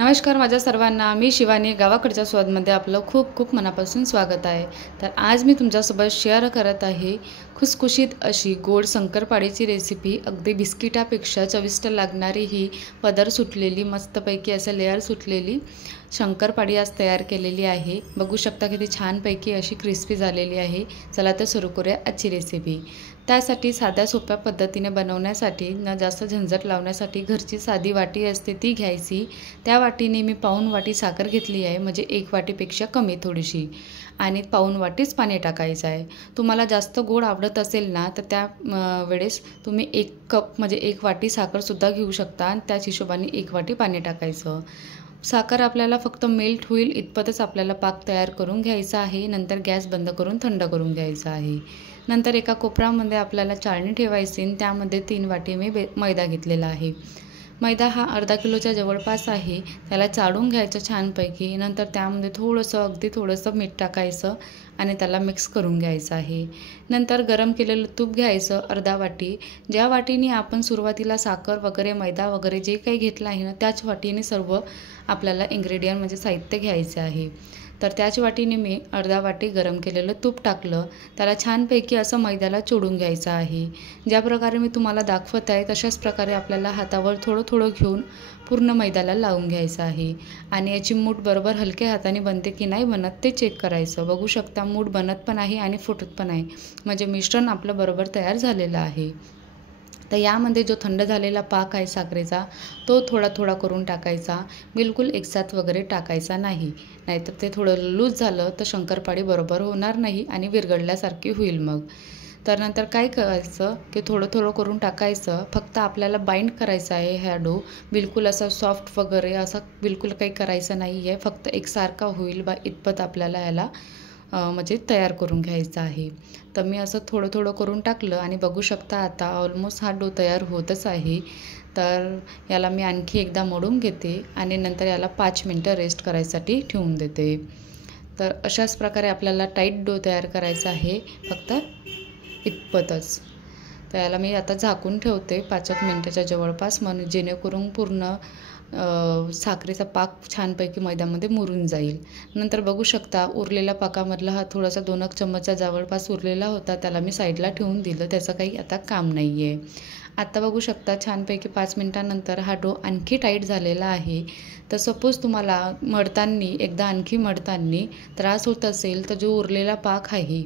नमस्कार माझ्या सर्वांना, मी शिवानी. गावाकडच्या स्वादमध्ये आपलं खूप खूप मनापासून स्वागत आहे. तर आज मी तुमच्यासोबत शेअर करत आहे खुसखुशीत अशी गोड शंकरपाळीची रेसिपी. अगदी बिस्किटापेक्षा चविष्ट लागणारी ही पदर सुटलेली, मस्तपैकी असं लेअर सुटलेली शंकरपाळी आज तयार केलेली आहे. बघू शकता किती छानपैकी अशी क्रिस्पी झालेली आहे. चला तर सुरू करूया आजची रेसिपी. त्यासाठी साध्या सोप्या पद्धतीने बनवण्यासाठी न जास्त झंझट लावण्यासाठी घरची साधी वाटी असते ती घ्यायची. त्या वाटीने मी पाऊण वाटी साखर घेतली आहे, म्हणजे 1 वाटीपेक्षा कमी थोडीशी, आणि पाऊण वाटीच पाणी टाकायचं आहे. तुम्हाला जास्त गोड आवडत असेल ना तर त्या वेळेस तुम्ही 1 कप म्हणजे 1 वाटी साखरसुद्धा घेऊ शकता आणि त्याच हिशोबाने 1 वाटी पाणी टाकायचं. साखर आपल्याला फक्त मेल्ट होईल इतपतच आपल्याला पाक तयार करून घ्यायचा आहे. नंतर गॅस बंद करून थंड करून घ्यायचा आहे. नंतर एका कोपऱ्यामध्ये आपल्याला चाळणी ठेवायची आणि त्यामध्ये 3 वाटी मी मैदा घेतलेला आहे. मैदा हा अर्धा किलोच्या जवळपास आहे. त्याला चाळून घ्यायचं छानपैकी. नंतर त्यामध्ये अगदी थोडंसं मीठ टाकायचं आणि त्याला मिक्स करून घ्यायचं आहे. नंतर गरम केलेलं तूप घ्यायचं अर्धा वाटी. ज्या वाटीने आपण सुरुवातीला साखर वगैरे मैदा वगैरे जे काही घेतलं आहे ना त्याच वाटीने सर्व आपल्याला इन्ग्रेडियंट म्हणजे साहित्य घ्यायचे आहे. तर त्याच वाटीने मी अर्धा वाटी गरम केलेलं तूप टाकलं. त्याला छानपैकी असं मैद्याला चोळून घ्यायचं आहे. ज्या प्रकारे मी तुम्हाला दाखवत आहे तशाच प्रकारे आपल्याला हातावर थोडं थोडं घेऊन पूर्ण मैद्याला लावून घ्यायचं आहे. आणि याची मूठ बरोबर हलक्या हाताने बनते की नाही बनत ते चेक करायचं. बघू शकता मूठ बनत पण आहे आणि फुटत पण आहे, म्हणजे मिश्रण आपलं बरोबर तयार झालेलं आहे. तर यामध्ये जो थंड झालेला पाक आहे साखरेचा तो थोडा थोडा करून टाकायचा. बिलकुल एकसाथ वगैरे टाकायचा नाही, नाहीतर ते थोडं लूज झालं तर शंकरपाळी बरोबर होणार नाही आणि विरघळल्यासारखी होईल मग. तर नंतर काय करायचं की थोडं थोडं करून टाकायचं. फक्त आपल्याला बाइंड करायचं आहे हा डो. बिलकुल असा सॉफ्ट वगैरे असं बिलकुल काही करायचं नाही आहे. फक्त एकसारखा होईल बा इतपत आपल्याला याला म्हणजे तयार करून घ्यायचं आहे. तर मी असं थोडं थोडं करून टाकलं आणि बघू शकता आता ऑलमोस्ट हा डो तयार होतच आहे. तर याला मी आणखी एकदा मळून घेते आणि नंतर याला 5 मिनटं रेस्ट करायसाठी ठेवून देते. तर अशाच प्रकारे आपल्याला टाईट डो तयार करायचा आहे, फक्त इतपतच. तर याला मी आता झाकून ठेवते 5 मिनटाच्या जवळपास, जेणेकरून पूर्ण साखरेचा पाक छानपैकी मैद्यामध्ये मुरून जाईल. नंतर बघू शकता उरलेल्या पाकामधला हा थोडासा 2 चम्मचच्या जवळपास उरलेला होता, त्याला मी साईडला ठेवून दिलं. त्याचं काही आता काम नाही आहे. आता बघू शकता छानपैकी 5 मिनटानंतर हा डो आणखी टाईट झालेला आहे. तर सपोज तुम्हाला एकदा आणखी मळताना त्रास होत असेल तर जो उरलेला पाक आहे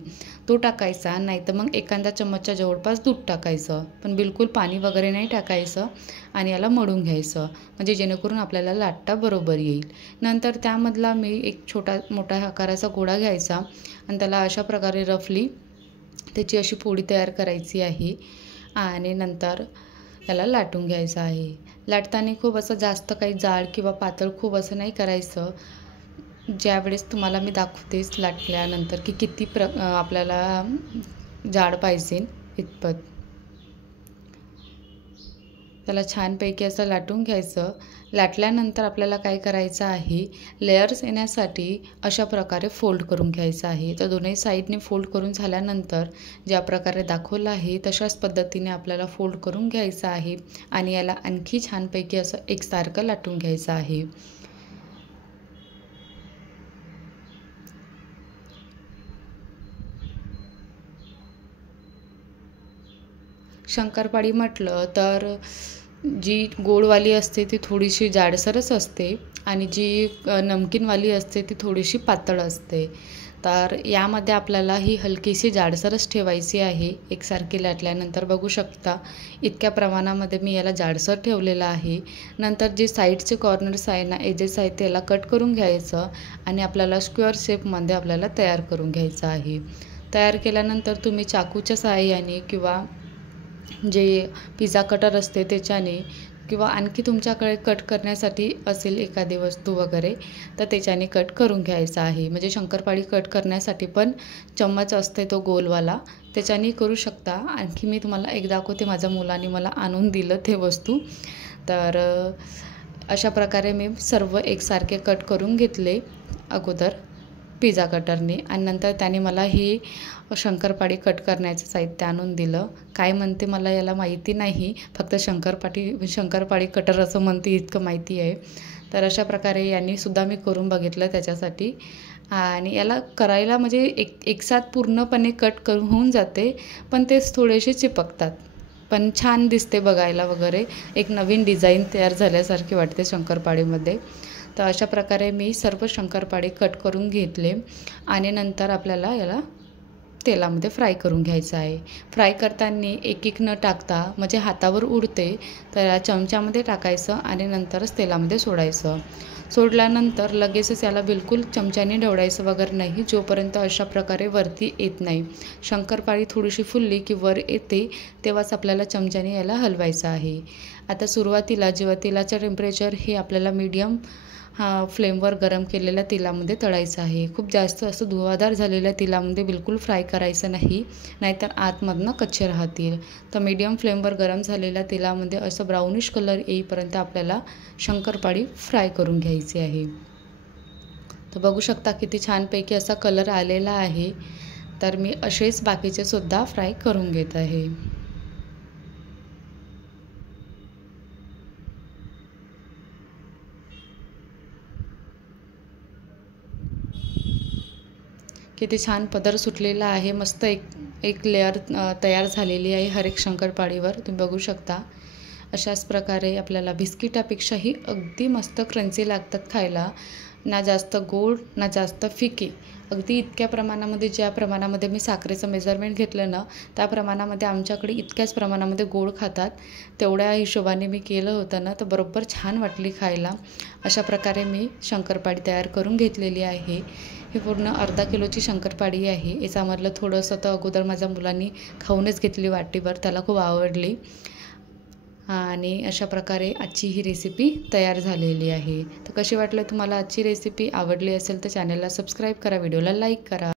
तो टाकायचा, नाहीतर मग एखाद्या चम्मचच्या जवळपास दूध टाकायचं, पण बिलकुल पाणी वगैरे नाही टाकायचं. आणि याला मळून घ्यायचं, म्हणजे जेणेकरून आपल्याला लाटता बरोबर येईल. नंतर त्यामधला मी एक मोठा आकाराचा गोळा घ्यायचा आणि त्याला अशा प्रकारे रफली त्याची अशी पोळी तयार करायची आहे. आणि नंतर याला लाटून घ्यायचं आहे. लाटताना खूप असं जास्त काही जाड किंवा पातळ खूप असं नाही करायचं. ज्यावेळेस तुम्हाला मी दाखवतेच लाटल्यानंतर की किती आपल्याला जाड पाहिजे इतपत. त्याला छानपैकी असं लाटून घ्यायचं. लाटल्यानंतर आपल्याला काय करायचं आहे, लेयर्स येण्यासाठी अशा प्रकारे फोल्ड करून घ्यायचं आहे. तर दोन्ही साईडने फोल्ड करून झाल्यानंतर ज्या प्रकारे दाखवलं आहे तशाच पद्धतीने आपल्याला फोल्ड करून घ्यायचं आहे आणि याला आणखी छानपैकी असं एकसारखं लाटून घ्यायचं आहे. शंकरपाळी म्हटलं तर जी गोडवाली असते ती थोडीशी जाडसरच असते आणि जी नमकीनवाली असते ती थोडीशी पातळ असते. तर यामध्ये आपल्याला ही हलकीशी जाडसरच ठेवायची आहे. एकसारखी लाटल्यानंतर बघू शकता इतक्या प्रमाणामध्ये मी याला जाडसर ठेवलेलं आहे. नंतर जे साईडचे कॉर्नर्स आहे ना, एजेस आहेत त्याला कट करून घ्यायचं आणि आपल्याला स्क्वेअर शेपमध्ये आपल्याला तयार करून घ्यायचं आहे. तयार केल्यानंतर तुम्ही चाकूच्या सहाय्याने किंवा जे पिझ्झा कटर असते त्याच्याने किंवा आणखी तुमच्याकडे कट करण्यासाठी असेल एखादी वस्तू वगैरे तर त्याच्याने कट करून घ्यायचं आहे. म्हणजे शंकरपाळी कट करण्यासाठी पण चम्मच असते तो गोलवाला, त्याच्याने करू शकता. आणखी मी तुम्हाला एक दाखवते, माझ्या मुलाने मला आणून दिलं ते वस्तू. तर अशा प्रकारे मी सर्व एकसारखे कट करून घेतले अगोदर पिझ्झा कटरने आणि नंतर त्याने मला ही शंकरपाळी कट करण्याचं साहित्य आणून दिलं. काय म्हणते मला याला माहिती नाही, फक्त शंकरपाळी कटर असं म्हणते इतकं माहिती आहे. तर अशा प्रकारे यांनीसुद्धा मी करून बघितलं त्याच्यासाठी. आणि याला करायला म्हणजे एकसाथ पूर्णपणे कट करून होऊन जाते, पण तेच थोडेसे चिपकतात. पण छान दिसते बघायला वगैरे, एक नवीन डिझाईन तयार झाल्यासारखी वाटते शंकरपाळीमध्ये. तर अशा प्रकारे मी सर्व शंकरपाळे कट करून घेतले आणि नंतर आपल्याला याला तेलामध्ये फ्राय करून घ्यायचं आहे. फ्राय करताना एक न टाकता म्हणजे हातावर उडते, तर या चमच्यामध्ये टाकायचं आणि नंतरच तेलामध्ये सोडायचं. सोडल्यानंतर लगेचच याला बिलकुल चमच्याने ढवळायचं वगैरे नाही, जोपर्यंत अशा प्रकारे वरती येत नाही. शंकरपाळी थोडीशी फुलली की वर येते, तेव्हाच आपल्याला चमच्याने याला हलवायचं आहे. आता सुरुवातीला जेव्हा तेलाचं टेम्परेचर हे आपल्याला मीडियम फ्लेमवर गरम केलेल्या तेलामध्ये तळायचं आहे. खूप जास्त असं धुवाधार झालेल्या तेलामध्ये बिलकुल फ्राय करायचं नाही, नाहीतर आतमधनं कच्चे राहतील. तर मीडियम फ्लेमवर गरम झालेल्या तेलामध्ये असं ब्राउनिश कलर येईपर्यंत आपल्याला शंकरपाळी फ्राय करून घ्यायची आहे. तर बघू शकता किती छानपैकी असा कलर आलेला आहे. तर मी असेच बाकीचे सुद्धा फ्राय करून घेत आहे. किती छान पदर सुटलेला आहे. मस्त एक लेअर तयार झालेली आहे हर एक शंकरपाळीवर, तुम्ही बघू शकता. अशाच प्रकारे आपल्याला बिस्किटापेक्षाही अगदी मस्त क्रंची लागतात खायला. ना जास्त गोड ना जास्त फिके, अगदी इतक्या प्रमाणामध्ये, ज्या प्रमाणामध्ये मी साखरेचं मेजरमेंट घेतलं ना, त्या प्रमाणामध्ये आमच्याकडे इतक्याच प्रमाणामध्ये गोड खातात. तेवढ्या हिशोबाने मी केलं होतं ना, तर बरोबर छान वाटली खायला. अशा प्रकारे मी शंकरपाळी तयार करून घेतलेली आहे. ही पूर्ण अर्धा किलोची शंकरपाळी आहे. याच्यामधलं थोडंसं तर अगोदर माझ्या मुलांनी खाऊनच घेतली वाटीभर, त्याला खूप आवडली. आणि अशा प्रकारे आजची ही रेसिपी तयार झालेली आहे. तर कशी वाटली तुम्हाला आजची रेसिपी? आवडली असेल तर चॅनलला सबस्क्राईब करा, व्हिडिओला लाईक करा.